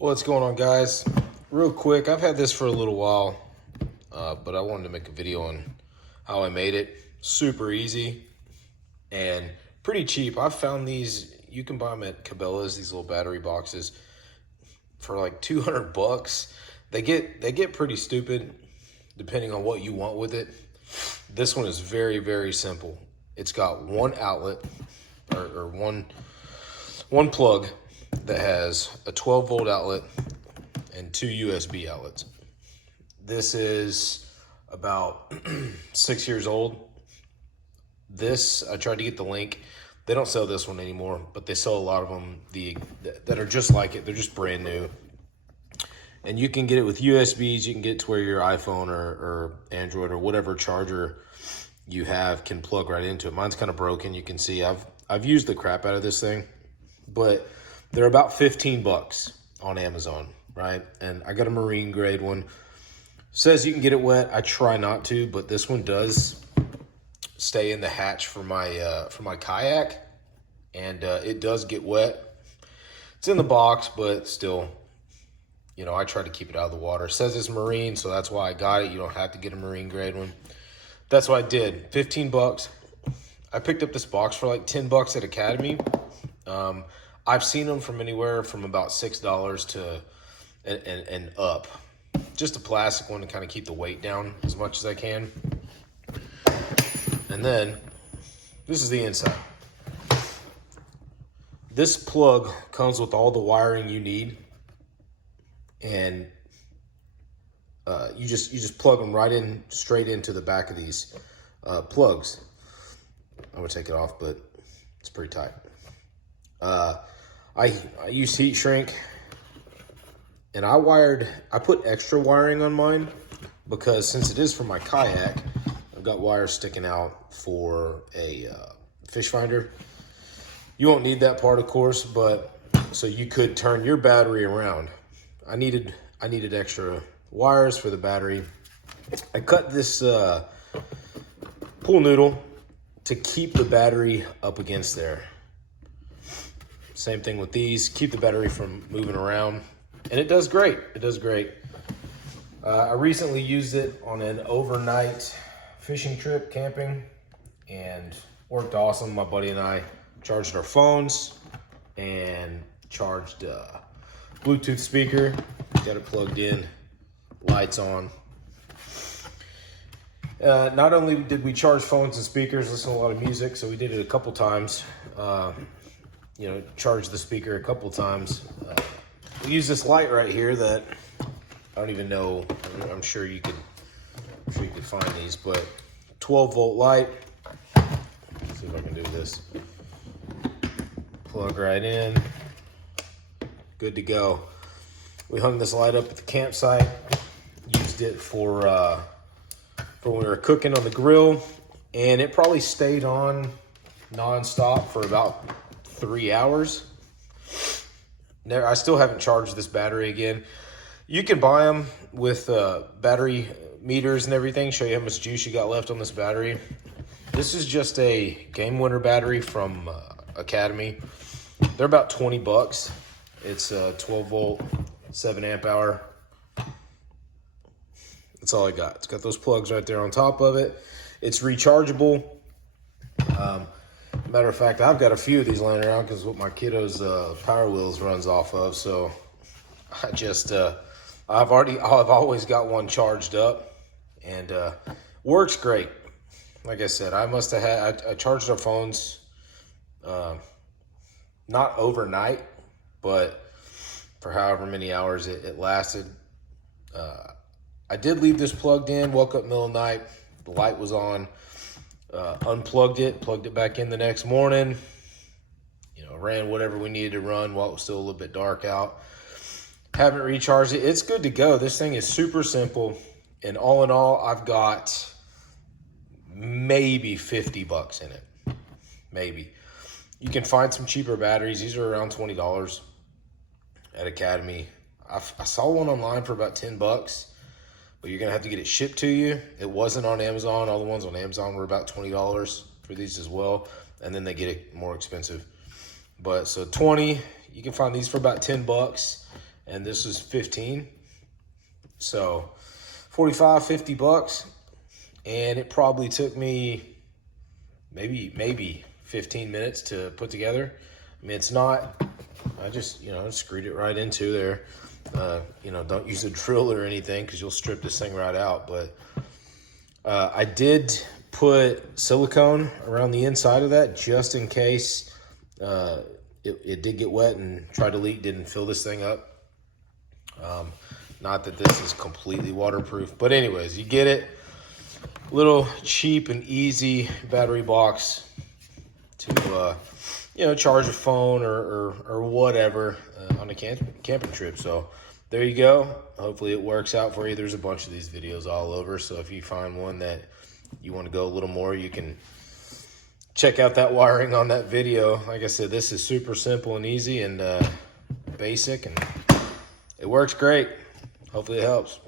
What's going on, guys? Real quick, I've had this for a little while, but I wanted to make a video on how I made it. Super easy and pretty cheap. I've found these, you can buy them at Cabela's, these little battery boxes for like 200 bucks. They get pretty stupid depending on what you want with it. This one is very, very simple. It's got one outlet or one plug that has a 12-volt outlet and two USB outlets. This is about 6 years old. This, I tried to get the link. They don't sell this one anymore, but they sell a lot of them that are just like it. They're just brand new. And you can get it with USBs. You can get it to where your iPhone or Android or whatever charger you have can plug right into it. Mine's kind of broken. You can see I've used the crap out of this thing, but they're about 15 bucks on Amazon, right? And I got a marine grade one. Says you can get it wet. I try not to, but this one does stay in the hatch for my kayak, and it does get wet. It's in the box, but still, you know, I try to keep it out of the water. It says it's marine, so that's why I got it. You don't have to get a marine grade one. That's what I did. 15 bucks. I picked up this box for like 10 bucks at Academy. I've seen them from anywhere from about $6 to and up. Just a plastic one to kind of keep the weight down as much as I can. And then this is the inside. This plug comes with all the wiring you need, and you just plug them right in, straight into the back of these plugs. I'm gonna take it off, but it's pretty tight. I use heat shrink, and I put extra wiring on mine because since it is for my kayak, I've got wires sticking out for a fish finder. You won't need that part, of course, but so you could turn your battery around. I needed extra wires for the battery. I cut this pool noodle to keep the battery up against there. Same thing with these, keep the battery from moving around, and it does great. It does great. I recently used it on an overnight fishing trip camping and worked awesome. My buddy and I charged our phones and charged Bluetooth speaker, got it plugged in, lights on. Not only did we charge phones and speakers, listen to a lot of music, so we did it a couple times. Charge the speaker a couple times. We use this light right here that I don't even know. I'm sure you could find these, but 12-volt light. Let's see if I can do this. Plug right in. Good to go. We hung this light up at the campsite. Used it for when we were cooking on the grill, and it probably stayed on nonstop for about 3 hours. I still haven't charged this battery again. You can buy them with battery meters and everything, show you how much juice you got left on this battery. This is just a Game Winner battery from Academy. They're about 20 bucks. It's a 12-volt, 7 amp hour. That's all I got. It's got those plugs right there on top of it. It's rechargeable. Matter of fact, I've got a few of these laying around because what my kiddo's Power Wheels runs off of. So I just, I've always got one charged up, and works great. Like I said, I charged our phones, not overnight, but for however many hours it lasted. I did leave this plugged in, woke up middle of the night, the light was on. Unplugged it, plugged it back in the next morning, ran whatever we needed to run while it was still a little bit dark out. Haven't recharged it. It's good to go. This thing is super simple, and all in all, I've got maybe 50 bucks in it. Maybe. You can find some cheaper batteries. These are around $20 at Academy. I saw one online for about 10 bucks. But you're gonna have to get it shipped to you. It wasn't on Amazon. All the ones on Amazon were about $20 for these as well. And then they get it more expensive. But so 20, you can find these for about 10 bucks. and this is 15. So 45, 50 bucks. And it probably took me maybe 15 minutes to put together. I mean, it's not, I just, screwed it right into there. Don't use a drill or anything because you'll strip this thing right out. But I did put silicone around the inside of that just in case it did get wet and tried to leak, didn't fill this thing up. Not that this is completely waterproof, but anyways, you get it. Little cheap and easy battery box to charge a phone or whatever on a camping trip. So there you go. Hopefully it works out for you. There's a bunch of these videos all over, so if you find one that you want to go a little more, you can check out that wiring on that video. Like I said, this is super simple and easy and basic, and it works great. Hopefully it helps.